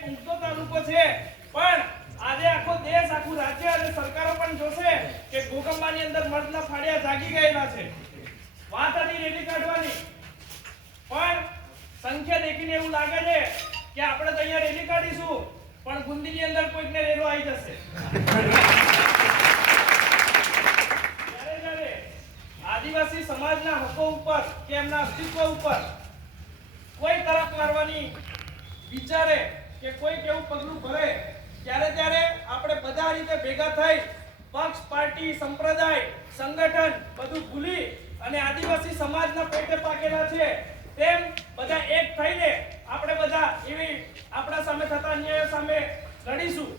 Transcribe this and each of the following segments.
એક ઊંચો તાલુકો છે, પણ આજે આખો દેશ, આખું રાજ્ય અને સરકારો પણ જોશે કે ભૂકંપની અંદર મર્દના ફાડ્યા જાગી ગયેલા છે. વાત હતી રેલી કાઢવાની, પણ સંખ્યા દેખીને એવું લાગે છે કે આપણે તો અહીંયા રેલી કાઢીશું પણ ગુંદીની અંદર કોઈકને રેલો આવી જશે. જ્યારે આદિવાસી સમાજના હકો ઉપર કે એમના અસ્તિત્વ ઉપર કોઈ તરફ મારવાની વિચારે કે કોઈ કેવું પગલું ભરે, ત્યારે આપણે બધા રીતે ભેગા થઈ પક્ષ, પાર્ટી, સંપ્રદાય, સંગઠન બધું ભૂલી અને આદિવાસી સમાજના પેટે પાકેલા છે તેમ બધા એક થઈને આપણે બધા એવી આપણા સામે થતા અન્યાય સામે લડીશું.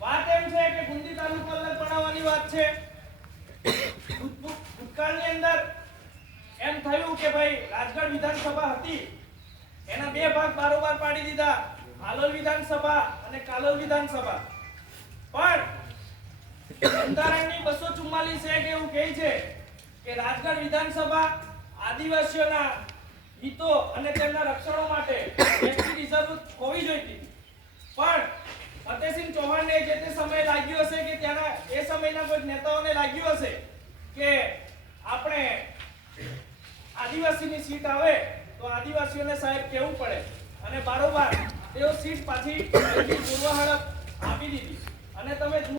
વાત એમ છે કે ગુંદી તાલુકો અલગ બનાવવાની વાત છે. ભૂતકાળની અંદર એમ થયું કે ભાઈ રાજગઢ વિધાનસભા હતી, એના બે ભાગ બારોબાર પાડી દીધા, હાલોલ વિધાનસભા અને કાલોલ વિધાનસભા. પણ બંધારણની 244 એક એવું કહે છે કે રાજગઢ વિધાનસભા આદિવાસીઓના હિતો અને તેમના રક્ષણો માટે એસટી રિઝર્વ હોવી જોઈએ. પણ ફતેહસિંહ ચૌહાણને જે તે સમય લાગ્યું હશે કે ત્યાંના એ સમયના કોઈ નેતાઓને લાગ્યું હશે કે આપણે આદિવાસીની સીટ આવે તો આદિવાસીઓને સાહેબ કહેવું પડે, અને બારોબાર તેઓ સીટ પાછી પૂર્વ હડપ આપી દીધી. અને તમે